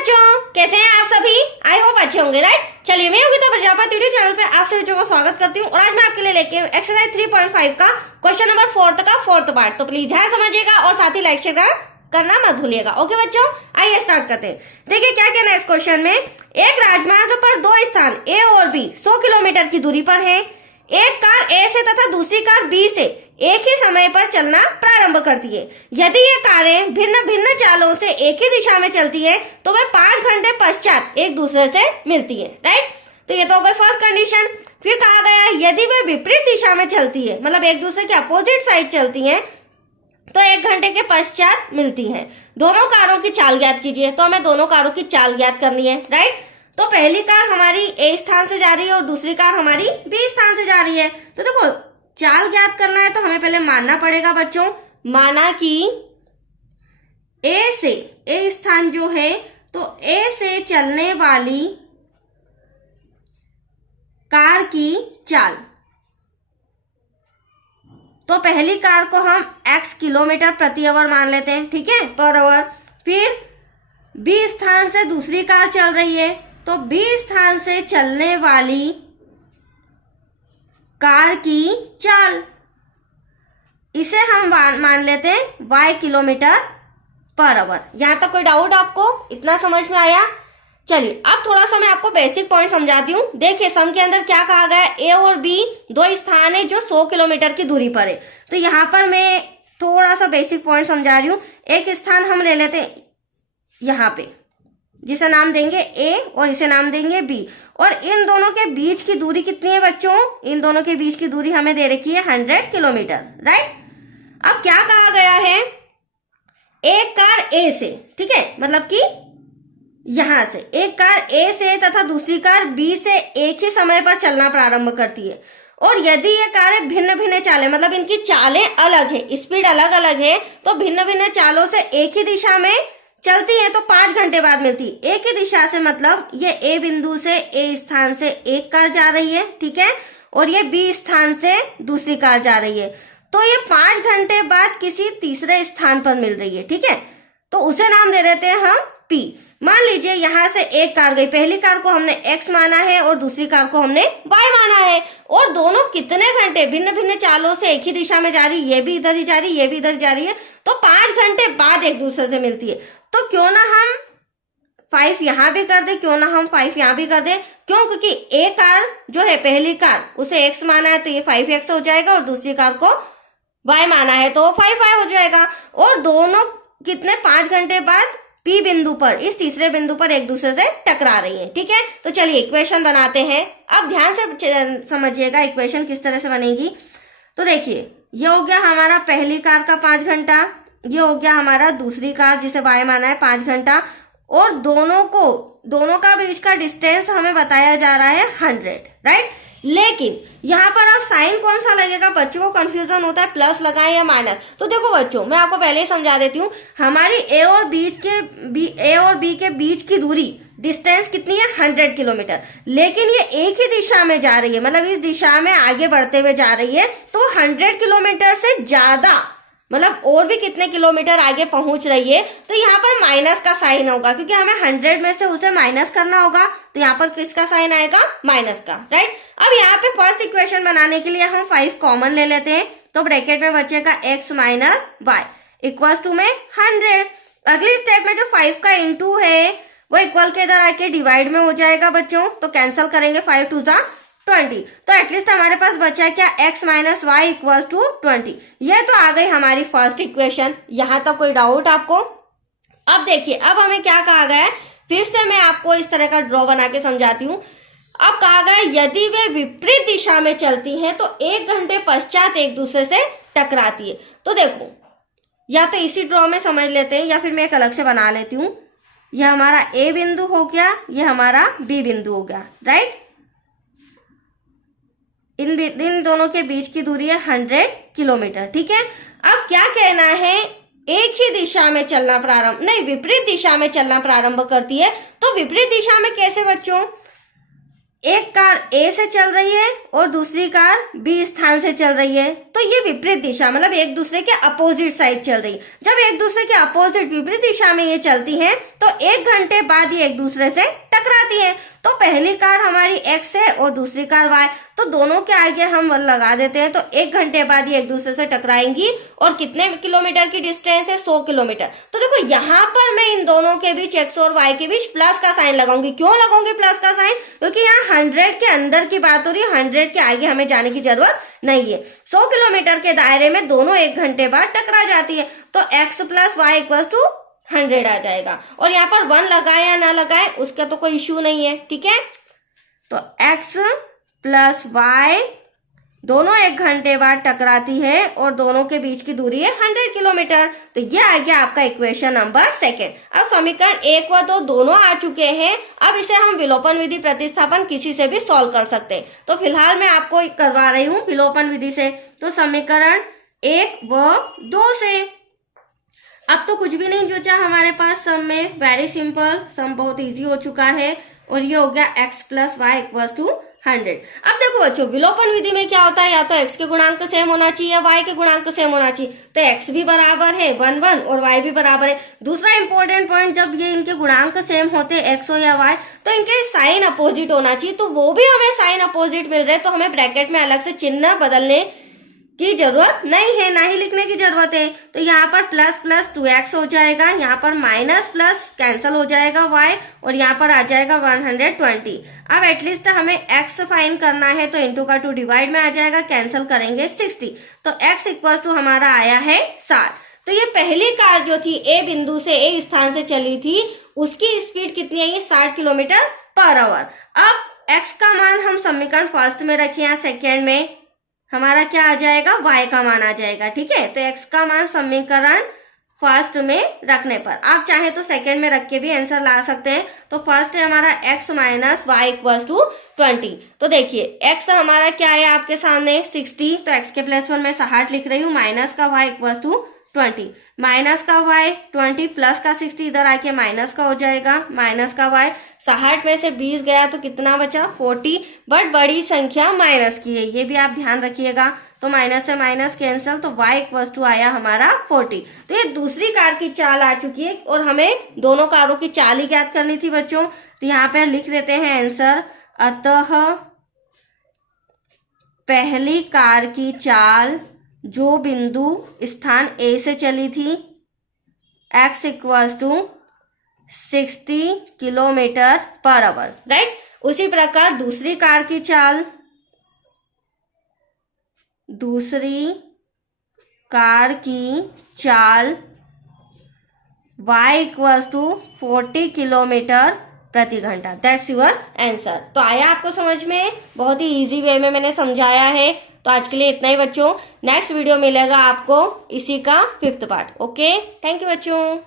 बच्चों, कैसे हैं आप सभी। आई होप अच्छे होंगे, राइट। चलिए, मैं योगिता प्रजापति वीडियो चैनल पे आप सभी बच्चों का स्वागत करती हूँ और आज मैं आपके लिए लेके एक्सरसाइज 3.5 का क्वेश्चन नंबर 4 का 4th पार्ट। तो प्लीज ध्यान समझिएगा और साथ ही लाइक शेयर करना मत भूलिएगा। ओके बच्चों, आइए स्टार्ट करते हैं। देखिए क्या कहना है इस क्वेश्चन में। एक राजमार्ग पर दो स्थान ए और बी 100 किलोमीटर की दूरी पर है। एक कार ए से तथा दूसरी कार बी से एक ही समय पर चलना प्रारंभ करती है। यदि ये कारें भिन्न भिन्न चालों से एक ही दिशा में चलती है तो वे 5 घंटे पश्चात एक दूसरे से मिलती है, राइट। तो ये तो हो गई फर्स्ट कंडीशन। फिर कहा गया यदि वे विपरीत दिशा में चलती है, मतलब एक दूसरे के अपोजिट साइड चलती है, तो 1 घंटे के पश्चात मिलती है। दोनों कारों की चाल ज्ञात कीजिए। तो हमें दोनों कारों की चाल ज्ञात करनी है, राइट। तो पहली कार हमारी ए स्थान से जा रही है और दूसरी कार हमारी बी स्थान से जा रही है। तो देखो चाल ज्ञात करना है तो हमें पहले मानना पड़ेगा बच्चों, माना कि ए से ए स्थान जो है तो ए से चलने वाली कार की चाल, तो पहली कार को हम x किलोमीटर प्रति आवर मान लेते हैं, ठीक है, पर आवर। फिर बी स्थान से दूसरी कार चल रही है तो बी स्थान से चलने वाली कार की चाल, इसे हम मान लेते हैं y किलोमीटर पर आवर। यहां तक कोई डाउट आपको, इतना समझ में आया। चलिए अब थोड़ा सा मैं आपको बेसिक पॉइंट समझाती हूँ। देखिए सम के अंदर क्या कहा गया है, ए और बी दो स्थान है जो 100 किलोमीटर की दूरी पर है। तो यहाँ पर मैं थोड़ा सा बेसिक पॉइंट समझा रही हूँ। एक स्थान हम ले लेते हैं यहाँ पे, जिसे नाम देंगे ए और इसे नाम देंगे बी। और इन दोनों के बीच की दूरी कितनी है बच्चों, इन दोनों के बीच की दूरी हमें दे रखी है 100 किलोमीटर, राइट। अब क्या कहा गया है, एक कार ए से, ठीक है, मतलब कि यहां से एक कार ए से तथा दूसरी कार बी से एक ही समय पर चलना प्रारंभ करती है। और यदि ये कारें भिन्न भिन्न चालें, मतलब इनकी चालें अलग है, स्पीड अलग अलग है, तो भिन्न भिन्न चालों से एक ही दिशा में चलती है तो 5 घंटे बाद मिलती है। एक ही दिशा से मतलब ये ए बिंदु से ए स्थान से एक कार जा रही है, ठीक है, और ये बी स्थान से दूसरी कार जा रही है, तो ये 5 घंटे बाद किसी तीसरे स्थान पर मिल रही है, ठीक है। तो उसे नाम दे देते हैं हम पी। मान लीजिए यहां से एक कार गई, पहली कार को हमने x माना है और दूसरी कार को हमने y माना है, और दोनों कितने घंटे भिन्न भिन्न चालों से एक ही दिशा में जा रही, ये भी इधर ही जा रही, ये भी इधर जा रही है, तो 5 घंटे बाद एक दूसरे से मिलती है। तो क्यों ना हम 5 यहां भी कर दे, क्यों ना हम 5 यहां भी कर दे। क्यों, क्योंकि ए कार जो है पहली कार उसे x माना है तो ये 5x हो जाएगा, और दूसरी कार को y माना है तो 5y हो जाएगा। और दोनों कितने 5 घंटे बाद पी बिंदु पर, इस तीसरे बिंदु पर एक दूसरे से टकरा रही है, ठीक है। तो चलिए इक्वेशन बनाते हैं। अब ध्यान से समझिएगा इक्वेशन किस तरह से बनेगी। तो देखिए ये हो गया हमारा पहली कार का 5 घंटा, ये हो गया हमारा दूसरी कार जिसे y माना है 5 घंटा, और दोनों का बीच का डिस्टेंस हमें बताया जा रहा है 100, राइट। लेकिन यहाँ पर अब साइन कौन सा लगेगा, बच्चों को कंफ्यूजन होता है, प्लस लगाएं या माइनस। तो देखो बच्चों मैं आपको पहले ही समझा देती हूँ, हमारी ए और बी के बीच की दूरी डिस्टेंस कितनी है 100 किलोमीटर, लेकिन ये एक ही दिशा में जा रही है, मतलब इस दिशा में आगे बढ़ते हुए जा रही है, तो 100 किलोमीटर से ज्यादा, मतलब और भी कितने किलोमीटर आगे पहुंच रही है। तो यहाँ पर माइनस का साइन होगा, क्योंकि हमें 100 में से उसे माइनस करना होगा, तो यहाँ पर किसका साइन आएगा, माइनस का, राइट। अब यहाँ पे फर्स्ट इक्वेशन बनाने के लिए हम 5 कॉमन ले लेते हैं, तो ब्रैकेट में बचेगा x minus y equals to में 100। अगली स्टेप में जो 5 का इंटू है वो इक्वल के इधर आके डिवाइड में हो जाएगा बच्चों, तो कैंसिल करेंगे 5 2 जा 20। तो एटलीस्ट हमारे पास बचा है क्या, x minus y equals to 20। यह तो आ गई हमारी फर्स्ट इक्वेशन। यहां तक कोई डाउट आपको। अब देखिए अब हमें क्या कहा गया है, फिर से मैं आपको इस तरह का ड्रॉ बना के समझाती हूँ। अब कहा गया यदि वे विपरीत दिशा में चलती हैं तो 1 घंटे पश्चात एक दूसरे से टकराती है। तो देखो या तो इसी ड्रॉ में समझ लेते हैं या फिर मैं एक अलग से बना लेती हूँ। यह हमारा ए बिंदु हो गया, यह हमारा बी बिंदु हो गया, राइट। इन दोनों के बीच की दूरी है 100 किलोमीटर, ठीक है। अब क्या कहना है, एक ही दिशा में चलना प्रारंभ, नहीं विपरीत दिशा में चलना प्रारंभ करती है। तो विपरीत दिशा में कैसे बच्चों, एक कार ए से चल रही है और दूसरी कार बी स्थान से चल रही है, तो ये विपरीत दिशा मतलब एक दूसरे के अपोजिट साइड चल रही है। जब एक दूसरे के अपोजिट विपरीत दिशा में ये चलती हैं तो 1 घंटे बाद ये एक दूसरे से टकराती हैं। तो पहली कार हमारी एक्स है और दूसरी कार वाई, तो दोनों के आगे हम लगा देते हैं, तो 1 घंटे बाद ये एक दूसरे से टकराएंगी। और कितने किलोमीटर की डिस्टेंस है? 100 किलोमीटर। तो देखो यहाँ पर मैं इन दोनों के बीच एक्स और वाई के बीच प्लस का साइन लगाऊंगी। क्यों लगाऊंगी प्लस का साइन? क्योंकि यहाँ 100 के अंदर की बात हो रही है, 100 के आगे हमें जाने की जरूरत नहीं है। 100 किलोमीटर के दायरे में दोनों 1 घंटे बाद टकरा जाती है, तो x + y = 100 आ जाएगा। और यहाँ पर 1 लगाए या ना लगाए उसका तो कोई इश्यू नहीं है, ठीक है। तो x + y दोनों 1 घंटे बाद टकराती है और दोनों के बीच की दूरी है 100 किलोमीटर। तो ये आ गया आपका इक्वेशन नंबर 2। अब समीकरण 1 व 2 दोनों आ चुके हैं। अब इसे हम विलोपन विधि प्रतिस्थापन किसी से भी सॉल्व कर सकते हैं। तो फिलहाल मैं आपको करवा रही हूँ विलोपन विधि से। तो समीकरण 1 व 2 से अब तो कुछ भी नहीं बचा हमारे पास सम में। वेरी सिंपल, सम बहुत इजी हो चुका है और ये हो गया x + y = 100। अब देखो बच्चों, विलोपन विधि में क्या होता है, या तो x के गुणांक सेम होना चाहिए या y के गुणांक सेम होना चाहिए। तो x भी बराबर है 1 1 और y भी बराबर है। दूसरा इंपॉर्टेंट पॉइंट, जब ये इनके गुणांक सेम होते हैं x हो या y, तो इनके साइन अपोजिट होना चाहिए। तो वो भी हमें साइन अपोजिट मिल रहे, तो हमें ब्रैकेट में अलग से चिन्ह बदलने की जरूरत नहीं है, ना ही लिखने की जरूरत है। तो यहाँ पर ++ 2x हो जाएगा, यहाँ पर माइनस कैंसिल हो जाएगा y और यहाँ पर आ जाएगा 120। अब एटलीस्ट हमें x फाइंड करना है, तो इंटू का 2 डिवाइड में आ जाएगा, कैंसिल करेंगे 60। तो x = हमारा आया है 60। तो ये पहली कार जो थी ए बिंदु से ए स्थान से चली थी, उसकी स्पीड कितनी आई है? 60 km/h। अब x का मान हम समीकरण फर्स्ट में रखे हैं, सेकेंड में हमारा क्या आ जाएगा? y का मान आ जाएगा, ठीक है। तो x का मान समीकरण फर्स्ट में रखने पर, आप चाहे तो सेकंड में रख के भी आंसर ला सकते हैं। तो फर्स्ट है हमारा x - y = 20। तो देखिए x हमारा क्या है आपके सामने 60, तो x के प्लेस पर मैं 60 लिख रही हूँ, माइनस का y = 20, माइनस का y 20 प्लस का 60 इधर आके माइनस का हो जाएगा, माइनस का y 60 में से 20 गया तो कितना बचा? 40। बट बड़ी संख्या माइनस की है, ये भी आप ध्यान रखिएगा। तो माइनस से माइनस कैंसिल, तो y = आया हमारा 40। तो ये दूसरी कार की चाल आ चुकी है और हमें दोनों कारों की चाल ही ज्ञात करनी थी बच्चों। तो यहाँ पे लिख देते हैं आंसर। अतः पहली कार की चाल जो बिंदु स्थान ए से चली थी, x = 60 km/h, राइट। उसी प्रकार दूसरी कार की चाल, y = 40 km/h। That's your answer. तो आया आपको समझ में? बहुत ही इजी वे में मैंने समझाया है। तो आज के लिए इतना ही बच्चों। नेक्स्ट वीडियो मिलेगा आपको इसी का 5th part. Okay, thank you बच्चों।